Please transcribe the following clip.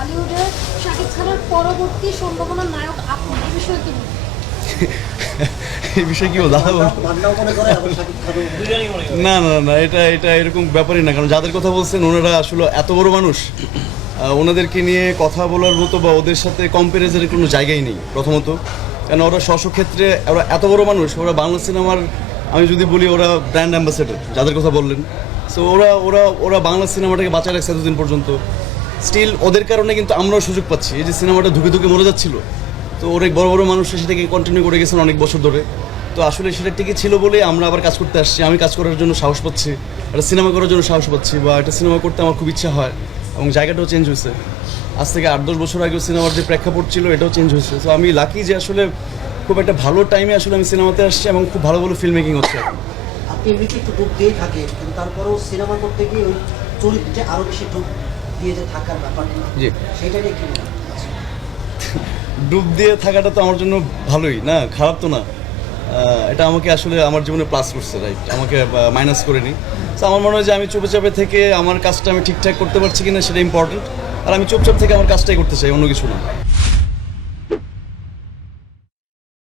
ঢালিউডের শাকিব খানের পরবর্তী সম্ভাবনার নায়ক আপনি, এই বিষয়ে কি বলবেন? এই বিষয়ে কি বলবো না না না, এটা এটা এরকম ব্যাপারই না। কারণ যাদের কথা বলছেন ওনারা আসলে এত বড় মানুষ, ওনাদেরকে নিয়ে কথা বলার মতো বা ওদের সাথে কম্প্যারিজনের কোনো জায়গাই নেই প্রথমত। কারণ ওরা ক্ষেত্রে ওরা এত বড় মানুষ, ওরা বাংলা সিনেমার, আমি যদি বলি ওরা ব্র্যান্ড অ্যাম্বাসেডর যাদের কথা বললেন। সো ওরা ওরা ওরা বাংলা সিনেমাটাকে বাঁচায় রাখছে এতদিন পর্যন্ত। স্টিল ওদের কারণে কিন্তু আমরাও সুযোগ পাচ্ছি। এই যে সিনেমাটা ধুকে ধুকে মরে যাচ্ছিল, তো অনেক বড় বড় মানুষ সেটাকে কন্টিনিউ করে গেছেন অনেক বছর ধরে। তো আসলে সেটা ঠিকই ছিল বলে আমরা আবার কাজ করতে আসছি। আমি কাজ করার জন্য সাহস পাচ্ছি, একটা সিনেমা করার জন্য সাহস পাচ্ছি, বা একটা সিনেমা করতে আমার খুব ইচ্ছা হয়, এবং জায়গাটাও চেঞ্জ হয়েছে। আজ থেকে 8-10 বছর আগেও সিনেমার যে প্রেক্ষাপট ছিল এটাও চেঞ্জ হয়েছে। তো আমি লাকি যে আসলে খুব একটা ভালো টাইমে আসলে আমি সিনেমাতে আসছি, এবং খুব ভালো ভালো ফিল্ম মেকিং হচ্ছে। আপনি এমনিতে একটু ডুব দিয়ে থাকে, কিন্তু তারপরেও সিনেমা করতে গিয়ে ওই চরিত্রে আরও বেশি ডুব দিয়ে যে থাকার ব্যাপারটা, জি, সেটা নিয়ে কি মনে হয়? ডুব দিয়ে থাকাটা তো আমার জন্য ভালোই না, খারাপ তো না। এটা আমাকে আসলে আমার জীবনে প্লাস করছে, রাইট, আমাকে মাইনাস করেনি। তো আমার মনে হয় যে আমি চুপে চাপে থেকে আমার কাজটা আমি ঠিকঠাক করতে পারছি কিনা সেটা ইম্পর্টেন্ট। আর আমি চুপচাপ থেকে আমার কাজটাই করতে চাই, অন্য কিছু না।